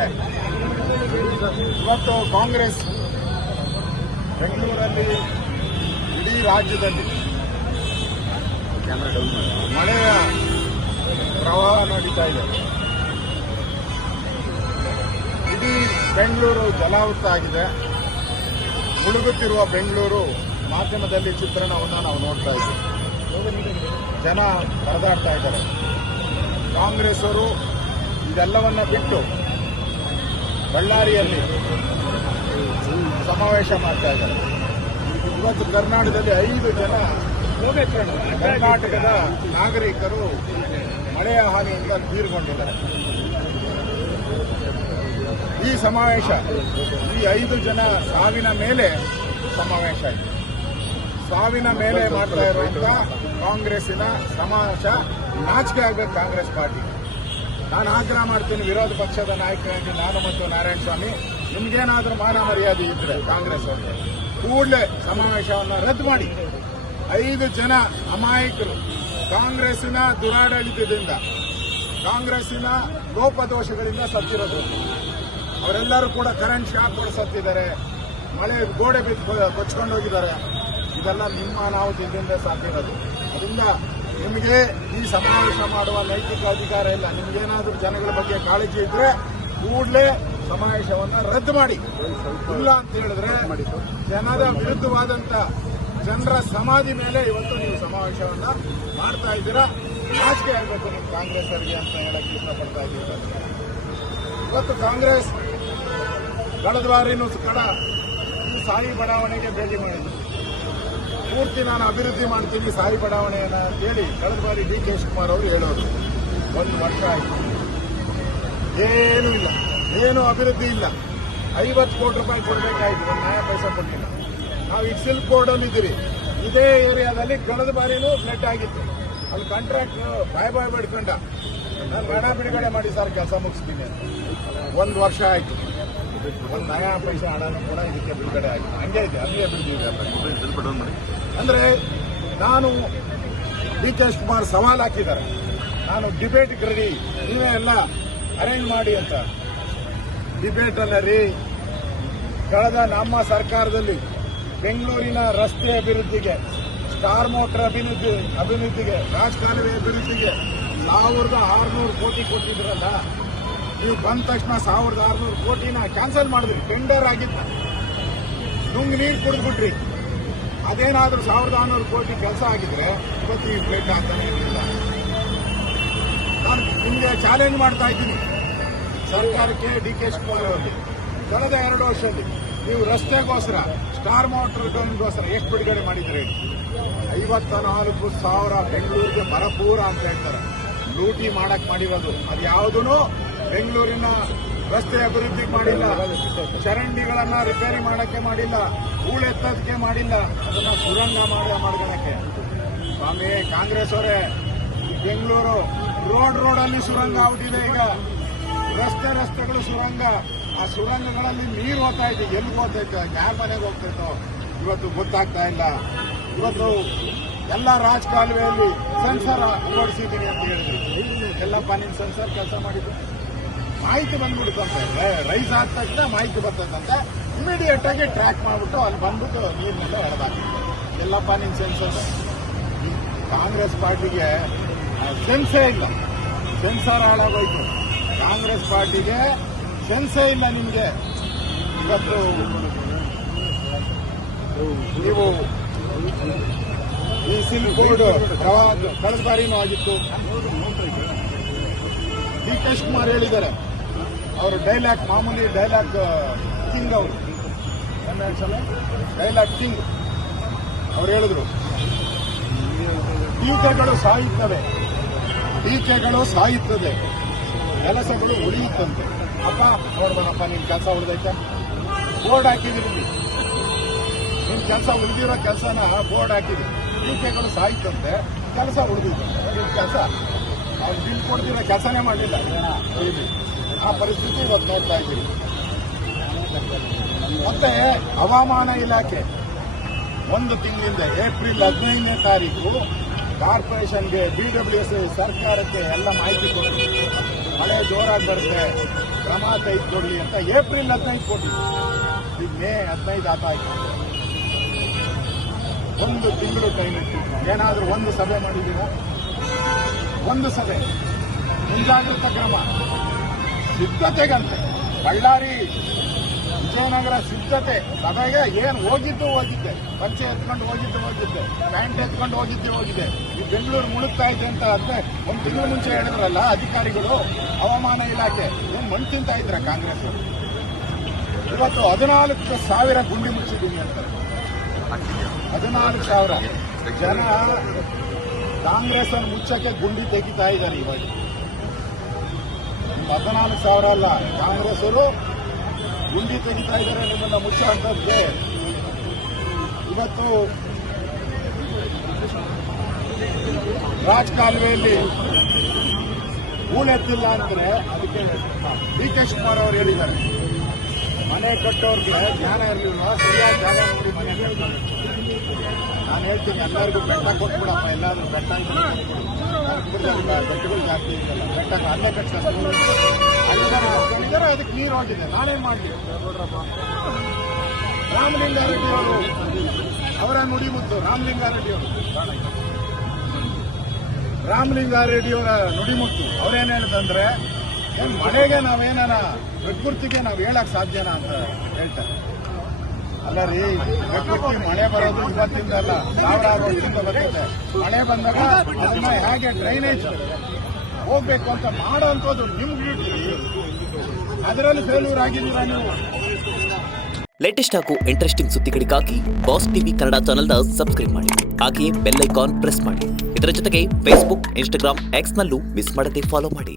ಬಂಧುಗಳೇ, ಇವತ್ತು ಕಾಂಗ್ರೆಸ್ ಬೆಂಗಳೂರಲ್ಲಿ ಇಡೀ ರಾಜ್ಯದಲ್ಲಿ ಮಳೆಯ ಪ್ರವಾಹ ನಡೀತಾ ಇದೆ. ಇಡೀ ಬೆಂಗಳೂರು ಜಲಾವೃತ ಆಗಿದೆ. ಮುಳುಗುತ್ತಿರುವ ಬೆಂಗಳೂರು ಮಾಧ್ಯಮದಲ್ಲಿ ಚಿತ್ರಣವನ್ನು ನಾವು ನೋಡ್ತಾ ಇದ್ದೀವಿ. ಜನ ಪರದಾಡ್ತಾ ಇದ್ದಾರೆ. ಕಾಂಗ್ರೆಸ್ ಅವರು ಇದೆಲ್ಲವನ್ನ ಬಿಟ್ಟು ಬಳ್ಳಾರಿಯಲ್ಲಿ ಸಮಾವೇಶ ಮಾಡ್ತಾ ಇದ್ದಾರೆ. ಇವತ್ತು ಕರ್ನಾಟಕದಲ್ಲಿ 5 ಜನ ಕರ್ನಾಟಕದ ನಾಗರಿಕರು ಮಳೆಯ ಹಾನಿಯಿಂದ ತೀರ್ಕೊಂಡಿದ್ದಾರೆ. ಈ ಸಮಾವೇಶ ಈ 5 ಜನ ಸಾವಿನ ಮೇಲೆ ಸಮಾವೇಶ ಇದೆ. ಸಾವಿನ ಮೇಲೆ ಮಾಡ್ತಾ ಇರುವಂತ ಕಾಂಗ್ರೆಸ್ಸಿನ ಸಮಾವೇಶ ನಾಚಿಕೆ ಆಗಬೇಕು ಕಾಂಗ್ರೆಸ್ ಪಾರ್ಟಿ. ನಾನು ಆಗ್ರಹ ಮಾಡ್ತೀನಿ, ವಿರೋಧ ಪಕ್ಷದ ನಾಯಕರಾಗಿ ನಾನು ಮತ್ತು ನಾರಾಯಣ ಸ್ವಾಮಿ, ನಿಮ್ಗೇನಾದ್ರೂ ಮಾನ ಮರ್ಯಾದೆ ಇದ್ರೆ ಕಾಂಗ್ರೆಸ್ ಅವರಿಗೆ ಕೂಡಲೇ ಸಮಾವೇಶವನ್ನು ರದ್ದು ಮಾಡಿ. 5 ಜನ ಅಮಾಯಕರು ಕಾಂಗ್ರೆಸ್ಸಿನ ದುರಾಡಳಿತದಿಂದ, ಕಾಂಗ್ರೆಸ್ಸಿನ ಲೋಪದೋಷಗಳಿಂದ ಸತ್ತಿರೋದು. ಅವರೆಲ್ಲರೂ ಕೂಡ ಕರೆಂಟ್ ಶಾಕ್ ಕೂಡ ಸತ್ತಿದ್ದಾರೆ. ಮಳೆ ಗೋಡೆ ಬಿದ್ದು ಕೊಚ್ಕೊಂಡು ಹೋಗಿದ್ದಾರೆ. ಇದೆಲ್ಲ ನಿಮ್ಮ ಅನಾಹುತದಿಂದ ಸಾಕಿರೋದು. ಅದರಿಂದ ನಿಮಗೆ ಈ ಸಮಾವೇಶ ಮಾಡುವ ನೈತಿಕ ಅಧಿಕಾರ ಇಲ್ಲ. ನಿಮಗೇನಾದ್ರೂ ಜನಗಳ ಬಗ್ಗೆ ಕಾಳಜಿ ಇದ್ರೆ ಕೂಡಲೇ ಸಮಾವೇಶವನ್ನು ರದ್ದು ಮಾಡಿ. ಇಲ್ಲ ಅಂತ ಹೇಳಿದ್ರೆ ಜನರ ವಿರುದ್ಧವಾದಂತ ಜನರ ಸಮಾಧಿ ಮೇಲೆ ಇವತ್ತು ನೀವು ಸಮಾವೇಶವನ್ನ ಮಾಡ್ತಾ ಇದ್ದೀರಾ. ನಾಚಿಕೆ ಆಗಬೇಕು ನಿಮ್ಮ ಕಾಂಗ್ರೆಸ್ ಅವರಿಗೆ ಅಂತ ಹೇಳಕ್ಕೆ ಇಷ್ಟಪಡ್ತಾ ಇದ್ದೀವಿ. ಇವತ್ತು ಕಾಂಗ್ರೆಸ್ ಕಳೆದ ಬಾರಿನೂ ಕಡ ಸಾಯಿ ಬಡಾವಣೆಗೆ ಭೇಟಿ ಮಾಡಿದ್ರು. ಪೂರ್ತಿ ನಾನು ಅಭಿವೃದ್ಧಿ ಮಾಡ್ತೀನಿ ಸಾಯಿ ಬಡಾವಣೆಯನ್ನ ಹೇಳಿ ಕಳೆದ ಬಾರಿ ಡಿ ಕೆ ಶಿವಕುಮಾರ್ ಅವರು ಹೇಳೋರು. 1 ವರ್ಷ ಆಯಿತು, ಏನೂ ಇಲ್ಲ, ಏನು ಅಭಿವೃದ್ಧಿ ಇಲ್ಲ. 50 ಕೋಟಿ ರೂಪಾಯಿ ಕೊಡಬೇಕಾಯ್ತು, 1 ನಯಾ ಪೈಸೆ ಕೊಟ್ಟಿಲ್ಲ. ನಾವು ಈಗ ಸಿಲ್ಕ್ ಬೋರ್ಡಲ್ಲಿ ಇದ್ದೀರಿ. ಇದೇ ಏರಿಯಾದಲ್ಲಿ ಕಳೆದ ಬಾರಿನೂ ಫ್ಲಡ್ ಆಗಿತ್ತು. ಅಲ್ಲಿ ಕಾಂಟ್ರಾಕ್ಟ್ ಬಾಯ್ ಬಿಡ್ಕೊಂಡ ನಾನು ಹಣ ಬಿಡುಗಡೆ ಮಾಡಿ ಸರ್ ಕೆಲಸ ಮುಗಿಸ್ತೀನಿ. 1 ವರ್ಷ ಆಯಿತು, 1 ನಯಾ ಪೈಸೆ ಹಣನೂ ಕೂಡ ಇದಕ್ಕೆ ಬಿಡುಗಡೆ ಆಗಿದೆ. ಹಂಗೆ ಇದೆ, ಹಂಗೆ ಬಿಡುಗಡೆ. ಅಂದ್ರೆ ನಾನು ಡಿ ಕೆ ಶಿವಕುಮಾರ್ ಸವಾಲ್ ಹಾಕಿದ್ದಾರೆ, ನಾನು ಡಿಬೇಟ್ಗೆ ರೆಡಿ, ನೀವೇ ಎಲ್ಲ ಅರೇಂಜ್ ಮಾಡಿ ಅಂತ. ಡಿಬೇಟ್ ಅಲ್ಲ ರೀ, ಕಳೆದ ನಮ್ಮ ಸರ್ಕಾರದಲ್ಲಿ ಬೆಂಗಳೂರಿನ ರಸ್ತೆ ಅಭಿವೃದ್ಧಿಗೆ, ಸ್ಟಾರ್ ಮೋಟರ್ ಅಭಿವೃದ್ಧಿಗೆ, ರಾಜಕಾಲುವೆ ಅಭಿವೃದ್ಧಿಗೆ 1600 ಕೋಟಿ ಕೊಟ್ಟಿದ್ರಲ್ಲ. ನೀವು ಬಂದ ತಕ್ಷಣ 1600 ಕೋಟಿನ ಕ್ಯಾನ್ಸಲ್ ಮಾಡಿದ್ರಿ. ಟೆಂಡರ್ ಆಗಿದ್ದ ನುಂಗ್ ನೀರು ಕುಡಿದ್ಬಿಟ್ರಿ. ಅದೇನಾದ್ರೂ 1600 ಕೋಟಿ ಕೆಲಸ ಆಗಿದ್ರೆ ಇವತ್ತು ಈ ಫ್ಲಡ್ ಆಗ್ತಾನೆ ಇರಲಿಲ್ಲ. ನಾನು ನಿಮಗೆ ಚಾಲೆಂಜ್ ಮಾಡ್ತಾ ಇದ್ದೀನಿ ಸರ್ಕಾರಕ್ಕೆ, ಡಿ ಕೆ ಶಿವಕುಮಾರ್ ಅವರಿಗೆ. ಕಳೆದ 2 ವರ್ಷದಲ್ಲಿ ನೀವು ರಸ್ತೆಗೋಸ್ಕರ, ಸ್ಟಾರ್ ಮೋಟರ್ಗೋಸ್ಕರ ಎಷ್ಟು ಬಿಡುಗಡೆ ಮಾಡಿದ್ರೆ? 54,000 ಬೆಂಗಳೂರಿಗೆ ಭರಪೂರ ಅಂತ ಹೇಳ್ತಾರೆ. ಲೂಟಿ ಮಾಡಕ್ ಮಾಡಿರೋದು ಅದು ಯಾವುದೂ ಬೆಂಗಳೂರಿನ ರಸ್ತೆ ಅಭಿವೃದ್ಧಿಗೆ ಮಾಡಿಲ್ಲ. ಚರಂಡಿಗಳನ್ನ ರಿಪೇರಿ ಮಾಡಕ್ಕೆ ಮಾಡಿಲ್ಲ, ಹೂಳೆತ್ತೋದಕ್ಕೆ ಮಾಡಿಲ್ಲ, ಅದನ್ನ ಸುರಂಗ ಮಾಡ್ಕೊಳಕ್ಕೆ. ಸ್ವಾಮಿ ಕಾಂಗ್ರೆಸ್ ಅವರೇ, ಬೆಂಗಳೂರು ರೋಡಲ್ಲಿ ಸುರಂಗ ಆಗ್ಬಿಟ್ಟಿದೆ. ಈಗ ರಸ್ತೆಗಳು ಸುರಂಗ. ಆ ಸುರಂಗಗಳಲ್ಲಿ ನೀರು ಹೋಗ್ತಾ ಇದೆ. ಎಲ್ಲಿ ಹೋಗ್ತೈತೆ, ಯಾರ ಮನೆಗೆ ಹೋಗ್ತೈತೋ ಇವತ್ತು ಗೊತ್ತಾಗ್ತಾ ಇಲ್ಲ. ಇವತ್ತು ಎಲ್ಲ ರಾಜಕಾಲುವೆಯಲ್ಲಿ ಸೆನ್ಸರ್ ಅಳವಡಿಸಿದ್ದೀನಿ ಅಂತ ಹೇಳಿದ್ರು. ಎಲ್ಲಪ್ಪ ನಿಮ್ ಸೆನ್ಸರ್ ಕೆಲಸ ಮಾಡಿದ್ರು? ಮಾಹಿತಿ ಬಂದ್ಬಿಡುತ್ತಂತೆ, ರೈಸ್ ಆದ ತಕ್ಷಣ ಮಾಹಿತಿ ಬರ್ತದಂತೆ. ಇಮಿಡಿಯೇಟ್ ಆಗಿ ಟ್ರ್ಯಾಕ್ ಮಾಡ್ಬಿಟ್ಟು ಅಲ್ಲಿ ಬಂದ್ಬಿಟ್ಟು ನೀರಿನೆಲ್ಲ ಎಳೆದಾಕಿತ್ತು. ಎಲ್ಲಪ್ಪ ನಿಮ್ ಸೆನ್ಸರ್? ಕಾಂಗ್ರೆಸ್ ಪಾರ್ಟಿಗೆ ಸೆನ್ಸೇ ಇಲ್ಲ, ಸೆನ್ಸಾರ್ ಹಾಳಾಗೋಯ್ತು. ಕಾಂಗ್ರೆಸ್ ಪಾರ್ಟಿಗೆ ಸೆನ್ಸೇ ಇಲ್ಲ ನಿಮಗೆ. ಇವತ್ತು ನೀವು ಈ ಸಿಲ್ಕ್ ಬೋರ್ಡ್ ಪ್ರವಾಹ ಕಳೆದ ಬಾರಿನೂ ಆಗಿತ್ತು. ಡಿ ಕೆ ಶಿವಕುಮಾರ್ ಹೇಳಿದ್ದಾರೆ, ಅವರು ಡೈಲಾಗ್, ಮಾಮೂಲಿ ಡೈಲಾಗ್ ಕಿಂಗ್ ಅವರು, ಡೈಲಾಗ್ ಕಿಂಗ್. ಅವ್ರು ಹೇಳಿದ್ರು ಟೀಕೆಗಳು ಸಾಯುತ್ತದೆ, ಕೆಲಸಗಳು ಉಳಿಯುತ್ತಂತೆ. ಅಪ್ಪ ನೋಡ್ಬೋಣಪ್ಪ, ನಿಮ್ ಕೆಲಸ ಉಳಿದೈತೆ? ಬೋರ್ಡ್ ಹಾಕಿದಿರಿ, ನಿಮ್ ಕೆಲಸ ಉಳಿದಿರೋ ಕೆಲಸನ ಬೋರ್ಡ್ ಹಾಕಿದ್ರಿ. ಟೀಕೆಗಳು ಸಾಯುತ್ತಂತೆ, ಕೆಲಸ ಉಳಿದಿದ್ದಂತೆ. ನಿಮ್ ಕೆಲಸ ಅವ್ರು ಬಿಲ್ ಕೊಡ್ತಿರೋ ಕೆಲಸನೇ ಮಾಡಲಿಲ್ಲ. ಆ ಪರಿಸ್ಥಿತಿ ಇವತ್ತು ನೋಡ್ತಾ ಇದ್ದೀರಿ. ಮತ್ತೆ ಹವಾಮಾನ ಇಲಾಖೆ 1 ತಿಂಗಳಿಂದ ಏಪ್ರಿಲ್ 15ನೇ ತಾರೀಕು ಕಾರ್ಪೊರೇಷನ್ಗೆ, BWS ಸರ್ಕಾರಕ್ಕೆ ಎಲ್ಲ ಮಾಹಿತಿ ಕೊಟ್ಟಿದೆ. ಮಳೆ ಜೋರಾಗಿ ಬರುತ್ತೆ ಕ್ರಮ ತೆಗೆದುಕೊಳ್ಳಿ ಅಂತ ಏಪ್ರಿಲ್ 15 ಕೊಟ್ಟಿದ್ದು. ಈಗ ಮೇ 15 ಆಯ್ತು. ಒಂದು ತಿಂಗಳು ಟೈಮ್ ಇಟ್ಟಿದ್ದು. ಏನಾದರೂ ಒಂದು ಸಭೆ ಮಾಡಿದ್ದೀರಾ? ಒಂದು ಸಭೆ ಮುಂಜಾಗ್ರತಾ ಕ್ರಮ ಸಿದ್ಧತೆಗಂತೆ ಬಳ್ಳಾರಿ ವಿಜಯನಗರ ಸಿದ್ಧತೆ ಸಭೆಗೆ ಏನು ಹೋಗಿದ್ದೆ ಪಂಚೆ ಎತ್ಕೊಂಡು ಹೋಗಿದ್ದೆ ಪ್ಯಾಂಟ್ ಎತ್ಕೊಂಡು ಹೋಗಿದ್ದೆ ಈ ಬೆಂಗಳೂರು ಮುಳುಗ್ತಾ ಇದೆ ಅಂತ ಅದೇ ಒಂದು ತಿಂಗಳು ಮುಂಚೆ ಹೇಳಿದ್ರಲ್ಲ ಅಧಿಕಾರಿಗಳು, ಹವಾಮಾನ ಇಲಾಖೆ ಏನು ಮಣ್ಣು ತಿಂತಾ ಇದ್ರ ಕಾಂಗ್ರೆಸ್. ಇವತ್ತು 14,000 ಗುಂಡಿ ಮುಚ್ಚಿದ್ದೀನಿ ಅಂತ. 14,000 ಜನ ಕಾಂಗ್ರೆಸ್ ಅನ್ನು ಮುಚ್ಚಕ್ಕೆ ಗುಂಡಿ ತೆಗಿತಾ ಇದ್ದಾರೆ. ಇವಾಗ 14,000 ಅಲ್ಲ, ಕಾಂಗ್ರೆಸ್ ಅವರು ಗುಂಡಿ ತೆಗಿತಾ ಇದ್ದಾರೆ ನಿಮ್ಮನ್ನ ಮುಚ್ಚುವಂತದ್ದೇ. ಇವತ್ತು ರಾಜಕಾಲುವೆಯಲ್ಲಿ ಹೂಳೆತ್ತಿಲ್ಲ ಅಂದ್ರೆ ಅದಕ್ಕೆ ಡಿ.ಕೆ. ಶಿವಕುಮಾರ್ ಅವರು ಹೇಳಿದ್ದಾರೆ, ಮನೆ ಕಟ್ಟೋರ್ಗೆ ಜ್ಞಾನ ಇರಲಿಲ್ಲ, ಸರಿಯಾದ ಜಾಗ ನೋಡಿ ಮನೆ ಕಟ್ಟೋರು. ನಾನು ಹೇಳ್ತೀನಿ ಎಲ್ಲರಿಗೂ ಬೆಟ್ಟ ಕೊಟ್ಬಿಡಪ್ಪ, ಎಲ್ಲಾದ್ರೂ ಬೆಟ್ಟ ಬೆಟ್ಟಗಳು ಜಾಸ್ತಿ ಇದೆಯಲ್ಲ, ಬೆಟ್ಟ ಅಲ್ಲೇ ಕಟ್ತಾರೆ. ಅದಕ್ಕೆ ನೀರು ಹೋಗಿದೆ, ನಾನೇನ್ ಮಾಡಲಿ? ರಾಮಲಿಂಗಾರೆಡ್ಡಿ ಅವರು ಅವರ ನುಡಿಮುತ್ತು. ರಾಮಲಿಂಗಾರೆಡ್ಡಿಯವರ ನುಡಿಮುತ್ತು ಅವ್ರೇನ್ ಹೇಳಿದಂದ್ರೆ, ಏನ್ ಮಳೆಗೆ ನಾವೇನ ಪ್ರಕೃತಿಗೆ ನಾವು ಹೇಳಕ್ ಸಾಧ್ಯನಾ ಅಂತ ಹೇಳ್ತಾರೆ. ಅಲ್ಲ ರೀ, ಪ್ರಕೃತಿ ಮಳೆ ಬರೋದು ಇವತ್ತಿಂದ ಅಲ್ಲ, ಸಾವಿರಾರು ವರ್ಷದಿಂದ ಬರುತ್ತೆ. ಮಳೆ ಬಂದಾಗ ಅದನ್ನ ಹೇಗೆ ಡ್ರೈನೇಜ್ ಹೋಗ್ಬೇಕು ಅಂತ ಮಾಡೋಂಥದ್ದು ನಿಮ್ ಡ್ಯೂಟಿ. ಅದರಲ್ಲಿ ಫೇಲ್ಯೂರ್ ಆಗಿದ್ದೀರಾ ನೀವು. ಲೇಟೆಸ್ಟ್ ಹಾಗೂ ಇಂಟ್ರೆಸ್ಟಿಂಗ್ ಸುದ್ದಿಗಳಿಗಾಗಿ ಬಾಸ್ ಟಿವಿ ಕನ್ನಡ ಚಾನೆಲ್ನ ಸಬ್ಸ್ಕ್ರೈಬ್ ಮಾಡಿ. ಹಾಗೆಯೇ ಬೆಲ್ ಐಕಾನ್ ಪ್ರೆಸ್ ಮಾಡಿ. ಇದರ ಜೊತೆಗೆ ಫೇಸ್ಬುಕ್, ಇನ್ಸ್ಟಾಗ್ರಾಮ್, ಎಕ್ಸ್ನಲ್ಲೂ ಮಿಸ್ ಮಾಡದೆ ಫಾಲೋ ಮಾಡಿ.